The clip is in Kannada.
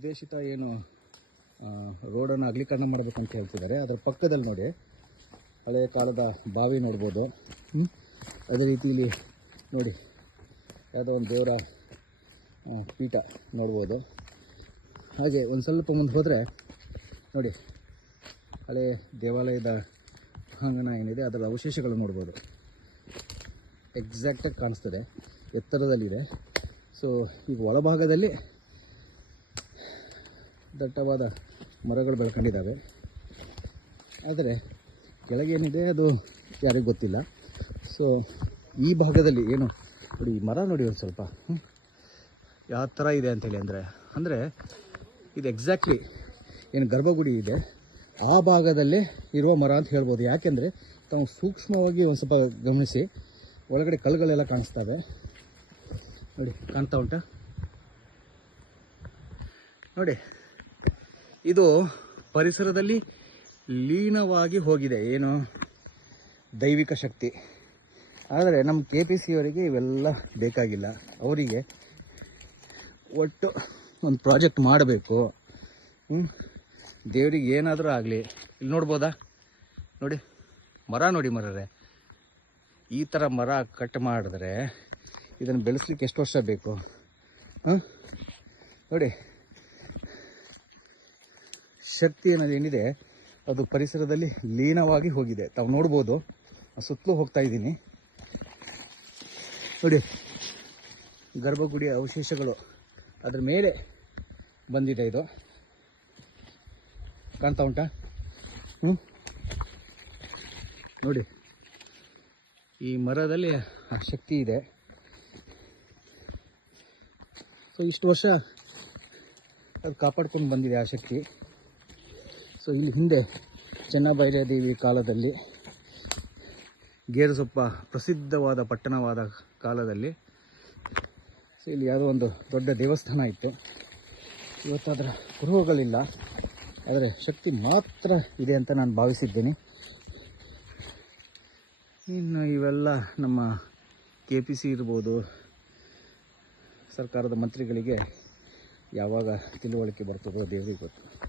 ಉದ್ದೇಶಿತ ಏನು ರೋಡನ್ನು ಅಗಲೀಕರಣ ಮಾಡಬೇಕಂತ ಹೇಳ್ತಿದ್ದಾರೆ. ಅದರ ಪಕ್ಕದಲ್ಲಿ ನೋಡಿ ಹಳೆಯ ಕಾಲದ ಬಾವಿ ನೋಡ್ಬೋದು. ಅದೇ ರೀತಿ ಇಲ್ಲಿ ನೋಡಿ, ಯಾವುದೋ ಒಂದು ದೇವರ ಪೀಠ ನೋಡ್ಬೋದು. ಹಾಗೆ ಒಂದು ಸ್ವಲ್ಪ ಮುಂದೆ ಹೋದರೆ, ನೋಡಿ ಹಳೆಯ ದೇವಾಲಯದ ಅಂಗಣ ಏನಿದೆ ಅದರ ಅವಶೇಷಗಳು ನೋಡ್ಬೋದು. ಎಕ್ಸಾಕ್ಟಾಗಿ ಕಾಣಿಸ್ತದೆ. ಎತ್ತರದಲ್ಲಿದೆ. ಸೊ ಈಗ ಒಳಭಾಗದಲ್ಲಿ ದಟ್ಟವಾದ ಮರಗಳು ಬೆಳ್ಕೊಂಡಿದ್ದಾವೆ. ಆದರೆ ಕೆಳಗೇನಿದೆ ಅದು ಯಾರಿಗೂ ಗೊತ್ತಿಲ್ಲ. ಸೊ ಈ ಭಾಗದಲ್ಲಿ ಏನು, ನೋಡಿ ಮರ ನೋಡಿ ಒಂದು ಸ್ವಲ್ಪ? ಯಾವ ಥರ ಇದೆ ಅಂತೇಳಿ ಅಂದರೆ ಅಂದರೆ ಇದು ಎಕ್ಸಾಕ್ಟ್ಲಿ ಏನು ಗರ್ಭಗುಡಿ ಇದೆ. ಆ ಭಾಗದಲ್ಲೇ ಇರುವ ಮರ ಅಂತ ಹೇಳ್ಬೋದು. ಯಾಕೆಂದರೆ ತಾವು ಸೂಕ್ಷ್ಮವಾಗಿ ಒಂದು ಸ್ವಲ್ಪ ಗಮನಿಸಿ, ಒಳಗಡೆ ಕಲ್ಲುಗಳೆಲ್ಲ ಕಾಣಿಸ್ತವೆ. ನೋಡಿ, ಕಾಣ್ತಾ ಉಂಟಾ? ನೋಡಿ ಇದು ಪರಿಸರದಲ್ಲಿ ಲೀನವಾಗಿ ಹೋಗಿದೆ. ಏನು? ದೈವಿಕ ಶಕ್ತಿ. ಆದರೆ ನಮ್ಮ ಕೆ ಪಿ ಸಿ ಅವರಿಗೆ ಇವೆಲ್ಲ ಬೇಕಾಗಿಲ್ಲ. ಅವರಿಗೆ ಒಟ್ಟು ಒಂದು ಪ್ರಾಜೆಕ್ಟ್ ಮಾಡಬೇಕು. ದೇವರಿಗೆ ಏನಾದರೂ ಆಗಲಿ. ಇಲ್ಲಿ ನೋಡ್ಬೋದಾ? ನೋಡಿ, ಮರ ನೋಡಿ ಮರರೆ. ಈ ಥರ ಮರ ಕಟ್ ಮಾಡಿದ್ರೆ ಇದನ್ನು ಬೆಳೆಸ್ಲಿಕ್ಕೆ ಎಷ್ಟು ವರ್ಷ ಬೇಕು? ಹಾಂ ನೋಡಿ. ಶಕ್ತಿ ಅನ್ನೋದು ಏನಿದೆ, ಅದು ಪರಿಸರದಲ್ಲಿ ಲೀನವಾಗಿ ಹೋಗಿದೆ. ತಾವು ನೋಡ್ಬೋದು. ಸುತ್ತಲೂ ಹೋಗ್ತಾ ಇದ್ದೀನಿ. ನೋಡಿ, ಗರ್ಭಗುಡಿಯ ಅವಶೇಷಗಳು ಅದ್ರ ಮೇಲೆ ಬಂದಿದೆ ಇದು. ಕಾಣ್ತಾ ಉಂಟಾ? ಹ್ಞೂ ನೋಡಿ, ಈ ಮರದಲ್ಲಿ ಆ ಶಕ್ತಿ ಇದೆ. ಸೊ, ಇಷ್ಟು ವರ್ಷ ಅದು ಕಾಪಾಡ್ಕೊಂಡು ಬಂದಿದೆ ಆ ಶಕ್ತಿ. ಸೊ ಇಲ್ಲಿ ಹಿಂದೆ ಚೆನ್ನಭೈರದೇವಿ ಕಾಲದಲ್ಲಿ ಗೇರುಸೊಪ್ಪ ಪ್ರಸಿದ್ಧವಾದ ಪಟ್ಟಣವಾದ ಕಾಲದಲ್ಲಿ. ಸೊ ಇಲ್ಲಿ ಯಾವುದೋ ಒಂದು ದೊಡ್ಡ ದೇವಸ್ಥಾನ ಇತ್ತು. ಇವತ್ತು ಗೃಹಗಳಿಲ್ಲ. ಆದರೆ ಶಕ್ತಿ ಮಾತ್ರ ಇದೆ ಅಂತ ನಾನು ಭಾವಿಸಿದ್ದೇನೆ. ಇನ್ನು ಇವೆಲ್ಲ ನಮ್ಮ ಕೆ ಪಿ ಸಿ ಇರ್ಬೋದು. ಸರ್ಕಾರದ ಮಂತ್ರಿಗಳಿಗೆ ಯಾವಾಗ ತಿಳುವಳಿಕೆ ಬರ್ತದೋ ದೇವರಿಗೆ ಗೊತ್ತು.